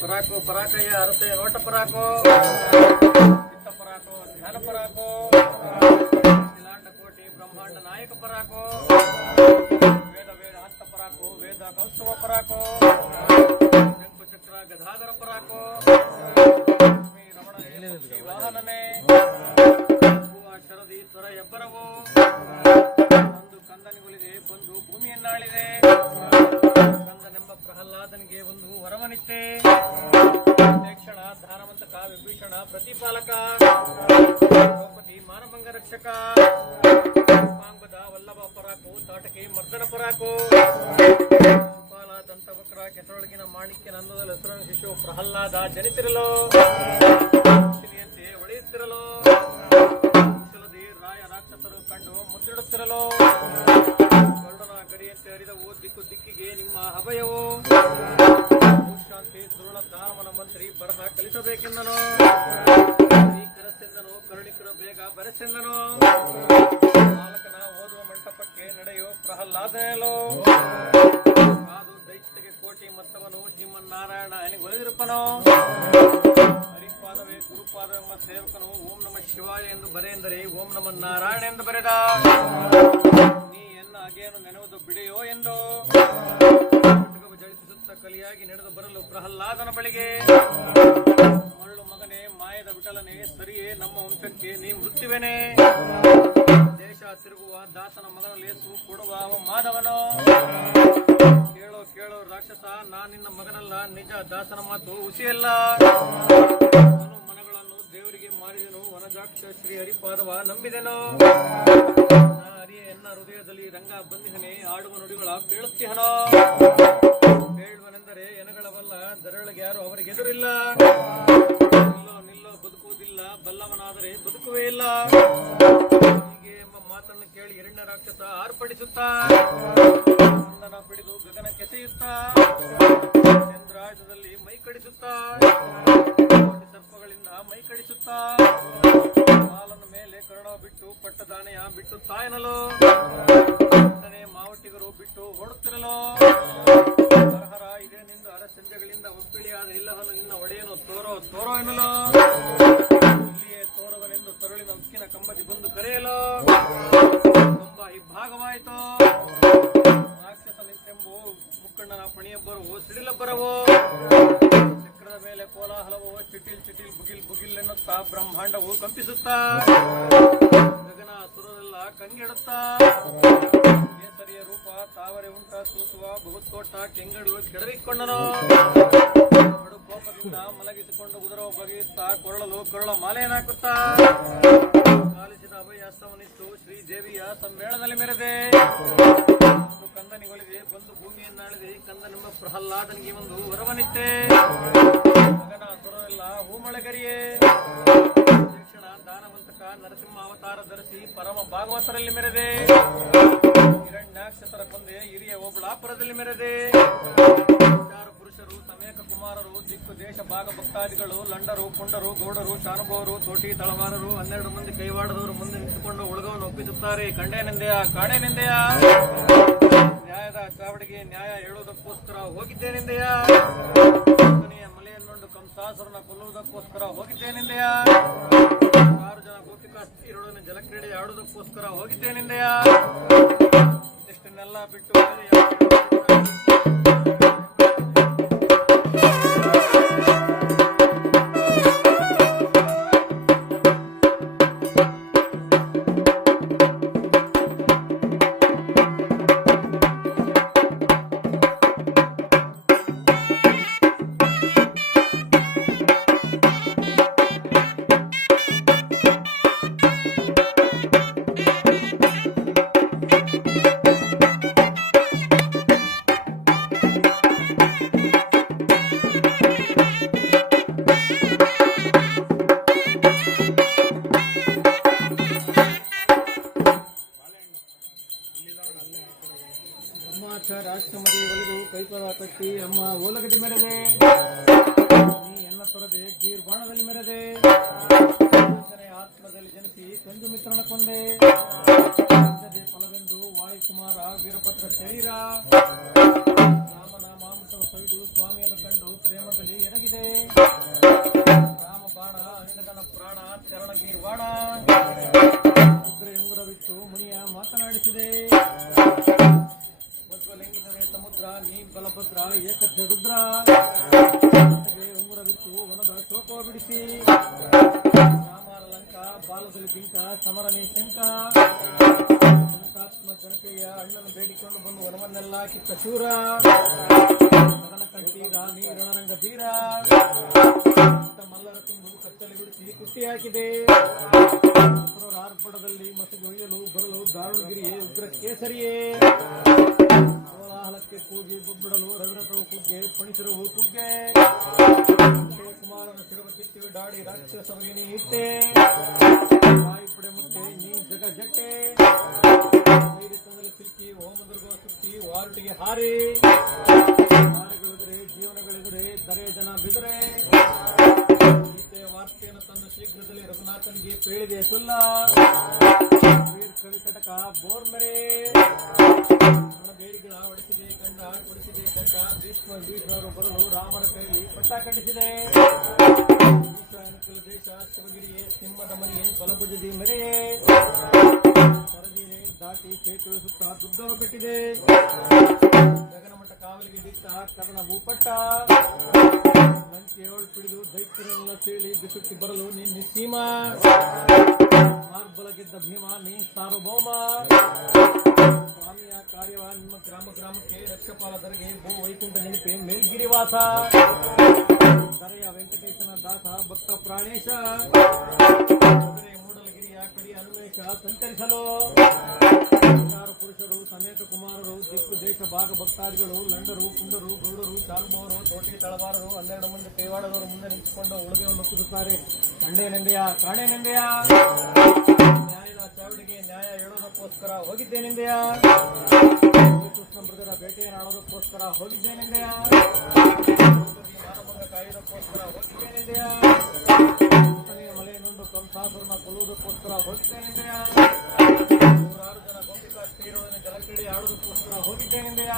ಪರಾಕು ಪರಾಕಯ್ಯ ಅರಸೆ ನೋಟ ಪರಾಕು ಚಿತ್ತ ಪರಾಕು ಧ್ಯಾನ ಪರಾಕು ಶಿಲಾಂಡ ಕೋಟಿ ಬ್ರಹ್ಮಾಂಡ ನಾಯಕ ಪರಾಕು ವೇದ ವೇದ ಹಂತ ಪರಾಕು ವೇದ ಕೌಸ್ತವ ಪರಾಕು ಶಂಕು ಚಕ್ರ ಗದಾಧರ ಪರಾಕು ಲಕ್ಷ್ಮೀ ರಮಣ ವಾಹನನೇ ಶರದಿ ಸ್ವರ ಎಬ್ಬರವು ಒಂದು ಕಂದನಿಗುಳಿದೆ ಬಂದು ಭೂಮಿಯನ್ನಾಳಿದೆ ಕಂದನೆಂಬ ಪ್ರಹ್ಲಾದನಿಗೆ ಒಂದು ವರವನಿತ್ತೆ ಕ್ಷಣ ಧಾನವಂತಕ ವಿಭೀಷಣ ಪ್ರತಿಪಾಲಕ ದ್ರೌಪದಿ ಮಾನಭಂಗ ರಕ್ಷಕ ಪಾಂಗದ ವಲ್ಲಭ ಪರಾಕು ತಾಟಕಿ ಮರ್ದನ ಪರಾಕು ಗೋಪಾಲ ದಂತವಕ್ರ ಕೆಸರೊಳಗಿನ ಮಾಣಿಕ್ಯ ನಂದದಲ್ಲಿ ಹೆಸರನ್ನು ಶಿಶು ಪ್ರಹ್ಲಾದ ಜನಿಸಿರಲು ಹೊಳೆಯುತ್ತಿರಲು ಕುಶಲದಿ ರಾಯ ರಾಕ್ಷಸರು ಕಂಡು ಮುದ್ದಿಡುತ್ತಿರಲು ಗರುಡನ ಗಡಿಯಂತೆ ಹರಿದವು ದಿಕ್ಕು ದಿಕ್ಕಿಗೆ ನಿಮ್ಮ ಅಭಯವು ಶಾಂತಿ ಸುರುಳ ದಾನವನ ಮಂತ್ರಿ ಬರಹ ಕಲಿಸಬೇಕೆಂದನು ಕರೆಸೆಂದನು ಕರುಣಿಕರ ಬೇಗ ಬರೆಸೆಂದನು ಬಾಲಕನ ಓದುವ ಮಂಟಪಕ್ಕೆ ನಡೆಯೋ ಪ್ರಹ್ಲಾದನೋ ಕಾದು ದೈತ್ಯಗೆ ಕೋಟಿ ಮತ್ತವನು ಶ್ರೀಮನ್ನಾರಾಯಣ ಎನಿಗೊಲಿದಿರುಪ್ಪನೋ ಹರಿಪಾದವೇ ಗುರುಪಾದವೆಂಬ ಸೇವಕನು ಓಂ ನಮ ಶಿವಾಯ ಎಂದು ಬರೆಯೆಂದರೆ ಓಂ ನಮ ನಾರಾಯಣ ಎಂದು ಬರೆದ ನೀ ಎನ್ನ ಅಗೆಯನ್ನು ನೆನೆಯುವುದು ಬಿಡೆಯೋ ಎಂದು ಜಳಿಸುತ್ತ ಕಲಿಯಾಗಿ ನಡೆದು ಬರಲು ಪ್ರಹ್ಲಾದನ ಬಳಿಗೆ ಮರಳು ಮಗನೇ ಮಾಯದ ವಿಠಲನೆ ಸರಿಯೇ ನಮ್ಮ ವಂಶಕ್ಕೆ ನೀ ಮೃತ್ಯುವೇನೆ ದೇಶ ತಿರುಗುವ ದಾಸನ ಮಗನ ಲೇಸು ಕೊಡುವ ಅವ ಮಾಧವನು ಕೇಳೋ ಕೇಳೋ ರಾಕ್ಷಸ ನಿನ್ನ ಮಗನಲ್ಲ ನಿಜ ದಾಸನ ಮಾತು ಹುಸಿಯಲ್ಲ ಮನಗಳನ್ನು ದೇವರಿಗೆ ಮಾರಿದನು ವನಜಾಕ್ಷ ಶ್ರೀ ಹರಿಪಾದವ ನಂಬಿದೆನು ಹರಿಯ ಎನ್ನ ಹೃದಯದಲ್ಲಿ ರಂಗ ಬಂದಿಹನೆ ಆಡುವ ನುಡಿಗಳ ಪೇಳುತ್ತಿಹನೋ ಹೇಳುವನೆಂದರೆ ಎನಗಳವಲ್ಲ ದರೊಳಗೆ ಯಾರು ಅವರಿಗೆದುರಿಲ್ಲ ನಿಲ್ಲೋ ನಿಲ್ಲೋ ಬದುಕುವುದಿಲ್ಲ ಬಲ್ಲವನಾದರೆ ಬದುಕುವೇ ಇಲ್ಲ ಹೀಗೆ ಎಂಬ ಮಾತನ್ನು ಕೇಳಿ ಹಿರಣ್ಯ ರಾಕ್ಷಸ ಆರ್ಪಡಿಸುತ್ತಾ ಚಂದನ ಬಿಡಿದು ಗಗನಕ್ಕೆಸೆಯುತ್ತಾ ಚಂದ್ರಾಯುಧದಲ್ಲಿ ಮೈ ಕಡಿಸುತ್ತಾ ಸರ್ಪಗಳಿಂದ ಮೈ ಕಡಿಸುತ್ತಾ ಹಾಲನ ಮೇಲೆ ಕರುಣ ಬಿಟ್ಟು ಪಟ್ಟದಾನೆಯ ಬಿಟ್ಟು ತಾಯನಲು ಮಾವಟಿಗರು ಬಿಟ್ಟು ಓಡುತ್ತಿರಲು ಹರಹರ ಇದೇ ನಿಂದು ಅರಸಂಜೆಗಳಿಂದ ಒಪ್ಪಿಳಿಯಾದ ಇಲ್ಲವನು ನಿನ್ನ ಒಡೆಯನು ತೋರೋ ತೋರೋ ಎನ್ನಲು ಇಲ್ಲಿಯೇ ತೋರವನೆಂದು ತರುಳಿನ ಉಕ್ಕಿನ ಕಂಬದಿ ಬಂದು ಕರೆಯಲು ತುಂಬಾ ಇಬ್ಬಾಗವಾಯಿತು ರಾಕ್ಷಸ ನಿಂತೆಂಬು ಮುಕ್ಕಣ್ಣನ ಪಣಿಯೊಬ್ಬರು ಸಿಡಿಲೊಬ್ಬರವು ಚಕ್ರದ ಮೇಲೆ ಕೋಲಾಹಲವು ಚಿಟಿಲ್ ಚಿಟಿಲ್ ಬುಗಿಲ್ ಬುಗಿಲ್ ಎನ್ನುತ್ತಾ ಬ್ರಹ್ಮಾಂಡವು ಕಂಪಿಸುತ್ತಾ ಗಗನ ಸುರರೆಲ್ಲ ಕಂಗೆಡುತ್ತಾ ಕೇಸರಿಯ ರೂಪ ತಾವರೆ ಉಂಟ ಸೂಸುವ ಬಹುತೋಟ ಕೆಂಗಡು ಕೆಡವಿಕೊಂಡನು ಬಡು ಕೋಪದಿಂದ ಮಲಗಿಸಿಕೊಂಡು ಉದರವ ಬಗೆಯುತ್ತಾ ಕೊರಳ ಮಾಲೆಯನ್ನಾಕುತ್ತಾ ಕಾಲಿಸಿದ ಅಭಯಾಸ್ತವನಿತ್ತು ಶ್ರೀದೇವಿಯ ಸಮ್ಮೇಳನದಲ್ಲಿ ಮೆರೆದೆ ಕಂದನಿಗೊಳಿದೆ ಬಂದು ಭೂಮಿಯನ್ನಾಳಿದೆ ಕಂದನೆಂಬ ಪ್ರಹ್ಲಾದನಿಗೆ ಒಂದು ವರವನಿತ್ತೆ ಗಗನ ಸುರರೆಲ್ಲ ಹೂಮಳೆಗರಿಯೇ ಶಿಕ್ಷಣ ದಾನವಂತಕ ನರಸಿಂಹ ಅವತಾರ ಧರಿಸಿ ಪರಮ ಭಾಗವತರಲ್ಲಿ ಮೆರೆದೆ ಹಿರಣ್ಯಾಕ್ಷತರ ಕೊಂದೆ ಹಿರಿಯ ಓಬಳಾಪುರದಲ್ಲಿ ಮೆರೆದೆ 6 ಪುರುಷ ಪುರುಷರು ಸಮೇಕ ಕುಮಾರರು ದಿಕ್ಕು ದೇಶ ಭಾಗ ಭಕ್ತಾದಿಗಳು ಲಂಡರು ಪುಂಡರು ಗೌಡರು ಶಾನುಭವರು ತೋಟಿ ತಳವಾರರು 12 ಮಂದಿ ಕೈವಾಡದವರು ಮುಂದೆ ನಿಂತುಕೊಂಡು ಉಳಗವನ್ನು ಒಪ್ಪಿಸುತ್ತಾರೆ. ಕಂಡೇನೆಂದೆಯ ಕಾಣೇನೆಂದೆಯ ನ್ಯಾಯದ ಚಾವಡಿಗೆ ನ್ಯಾಯ ಹೇಳುವುದಕ್ಕೋಸ್ಕರ ಹೋಗಿದ್ದೇನೆಂದೆಯ ಮಲೆಯನ್ನುಂಡು ಕಂಸಾಸುರನ ಕೊಲ್ಲುವುದಕ್ಕೋಸ್ಕರ ಹೋಗಿದ್ದೇನೆಂದೆಯ 6 ಜನ ಗೋಪಿಕಾ ಸ್ತ್ರೀಯರೊಡನೆ ಜಲಕ್ರೀಡೆ ಆಡುವುದಕ್ಕೋಸ್ಕರ ಹೋಗಿದ್ದೇನೆಂದೆಯ ಇಷ್ಟನ್ನೆಲ್ಲ ಬಿಟ್ಟು ರಾಷ್ಟ್ರಮದಿ ಒಲಿದು ಕೈಪದ ಕಟ್ಟಿ ಅಮ್ಮ ಓಲಗಡ್ಡಿ ಮೆರೆದೆ ನೀ ಎನ್ನ ತೊರೆದೆ ಗೀರ್ಬಾಣದಲ್ಲಿ ಮೆರೆದೆ ಆತ್ಮದಲ್ಲಿ ಜನಿಸಿ ಕಂದು ಮಿತ್ರನ ಕೊಂದೆ ಫಲವೆಂದು ವಾಯುಕುಮಾರ ವೀರಭದ್ರ ಶರೀರ ರಾಮನ ಮಾಮುತವ ಕೊಯ್ದು ಸ್ವಾಮಿಯನ್ನು ಕಂಡು ಪ್ರೇಮದಲ್ಲಿ ಎರಗಿದೆ ರಾಮ ಬಾಣ ಅನಿಲಗನ ಪ್ರಾಣ ಚರಣ ಗೀರ್ವಾಣ ಉಂಗುರವಿಟ್ಟು ಮುನಿಯ ಮಾತನಾಡಿಸಿದೆ ಲಿಂಗಿದರೆ ಸಮುದ್ರ ನೀ ಬಲಭದ್ರ ಏಕಧ್ಯ ರುದ್ರ ಉಂಗುರವಿತ್ತು ವನದ ಶೋಕವ ಬಿಡಿಸಿ ರಾಮರ ಲಂಕ ಬಾಲದಲ್ಲಿ ಬಿಂಕ ಸಮರನೇ ಶಂಕ ಶಂಕಾತ್ಮ ಜನತೆಯ ಅಣ್ಣನ ಬೇಡಿಕೊಂಡು ಬಂದು ವನವನ್ನೆಲ್ಲ ಕಿತ್ತ ಶೂರ ಮಗನ ಕಂಠೀರ ನೀ ರಣರಂಗ ಧೀರ ಮಲ್ಲರ ತುಂಬು ಕತ್ತಲೆ ಬಿಡಿಸಿ ಕುಟ್ಟಿ ಹಾಕಿದೆ ಆರ್ಭಟದಲ್ಲಿ ಮಸೂದು ಒಯ್ಯಲು ಬರಲು ದಾರುಣಗಿರಿಯೇ ಉಗ್ರ ಕೇಸರಿಯೇ ಕೋಲಾಹಲಕ್ಕೆ ಕೂಗಿ ಬೊಬ್ಬಿಡಲು ರವಿರಥವು ಕುಗ್ಗೆ ಪಣಿಸಿರುವು ಕುಗ್ಗೆ ಕುಮಾರನ ಶಿರವ ಕಿತ್ತಿ ಡಾಡಿ ರಾಕ್ಷಸವಾಗಿ ನೀ ಇಟ್ಟೆ ತಾಯಿ ಪುಡೆ ಮುಟ್ಟೆ ನೀ ಜಗ ಜಟ್ಟೆ ಧೈರ್ಯದಲ್ಲಿ ಸಿಕ್ಕಿ ಹೋಮದುರ್ಗ ಸುತ್ತಿ ವಾರುಟಿಗೆ ಹಾರಿ ಹಾರಿಗಳಿದ್ರೆ ಜೀವನಗಳಿದ್ರೆ ದರೆ ಜನ ಬಿದರೆ ಗೀತೆಯ ವಾರ್ತೆಯನ್ನು ತಂದು ಶೀಘ್ರದಲ್ಲಿ ರಘುನಾಥನಿಗೆ ಪೇಳಿದೆ ಸುಲ್ಲ ವೀರ್ ಕವಿ ಕಟಕ ಬೋರ್ಮರೆ ಬೇಡಿಗಳ ಹೊಡಿಸಿದೆ ಗಂಡ ಕೊಡಿಸಿದೆ ಗಂಡ ಭೀಷ್ಮರು ಬರಲು ರಾಮನ ಕೈಯಲ್ಲಿ ಪಟ್ಟ ಕಟ್ಟಿಸಿದೆ ಈಶ್ವರನ ದೇಶ ಶಿವಗಿರಿಯೇ ಸಿಂಹದ ಮರಿಯೇ ಬಲಭುಜದಿ ಮೆರೆಯೇ ಸರದಿನೇ ದಾಟಿ ಸೇತುವೆ ದುಡ್ಡವ ಕಟ್ಟಿದೆ ಗಗನಮಠ ಕಾವಲಿಗೆ ದಿಟ್ಟ ಕದನ ಭೂಪಟ್ಟ ಲಂಕೆಯೋಳು ಪಿಡಿದು ದೈತ್ಯರನ್ನೆಲ್ಲ ಸೇಳಿ ಬಿಸುಟ್ಟಿ ಬರಲು ನೀ ನಿಸ್ಸೀಮ ಮಾರ್ಬಲ ಗೆದ್ದ ಭೀಮ ನೀ ಸಾರ್ವಭೌಮ ಸ್ವಾಮಿಯ ಕಾರ್ಯವ ನಿಮ್ಮ ಗ್ರಾಮ ಗ್ರಾಮಕ್ಕೆ ರಕ್ಷಪಾಲ ದರ್ಗೆ ಭೂ ವೈಕುಂಠ ನೆನಪೆ ಮೇಲ್ಗಿರಿವಾಸ ದರೆಯ ವೆಂಕಟೇಶನ ದಾಸ ಭಕ್ತ ಪ್ರಾಣೇಶ ಮೂಡಲಗಿರಿಯ ಕಡಿ ಅನುಮೇಶ ಸಂಚರಿಸಲು ಪುರುಷರು ಸಮೇತ ಕುಮಾರರು ದಿಕ್ಕು ದೇಶ ಭಾಗ ಭಕ್ತಾದಿಗಳು ಲಂಡರು ಪುಂಡರು ಗೌಡರು ಶಾನುಭವರು ತೋಟಿ ತಳವಾರರು 12 ಮಂದಿ ಕೈವಾಡದವರು ಮುಂದೆ ನಿಂತುಕೊಂಡು ಉಳುಗೆಯನ್ನು ಒಪ್ಪಿಸುತ್ತಾರೆ. ಕಂಡೇನೆಂದೆಯ ಕಾಣೇನೆಂದೆಯ ನ್ಯಾಯದ ಚಾವಡಿಗೆ ನ್ಯಾಯ ಹೇಳುವುದಕ್ಕೋಸ್ಕರ ಹೋಗಿದ್ದೇನೆಂದೆಯ ಕೃಷ್ಣ ಮೃಗರ ಬೇಟೆಯನ್ನು ಆಡೋದಕ್ಕೋಸ್ಕರ ಹೋಗಿದ್ದೇನೆಂದೆಯ ಮಾನಭಂಗ ಕಾಯುವುದಕ್ಕೋಸ್ಕರ ಹೋಗಿದ್ದೇನೆಂದೆಯ ಮಲೆಯನ್ನುಂಡು ಕಂಸಾಸುರನ ಕೊಲ್ಲುವುದಕ್ಕೋಸ್ಕರ ಹೋಗಿದ್ದೇನೆಂದೆಯ 106 ಜನ ಗೋಪಿಕಾ ಸ್ತ್ರೀಯರೊಡನೆ ಜಲಕ್ರೀಡೆ ಆಡುವುದಕ್ಕೋಸ್ಕರ ಹೋಗಿದ್ದೇನೆಂದೆಯ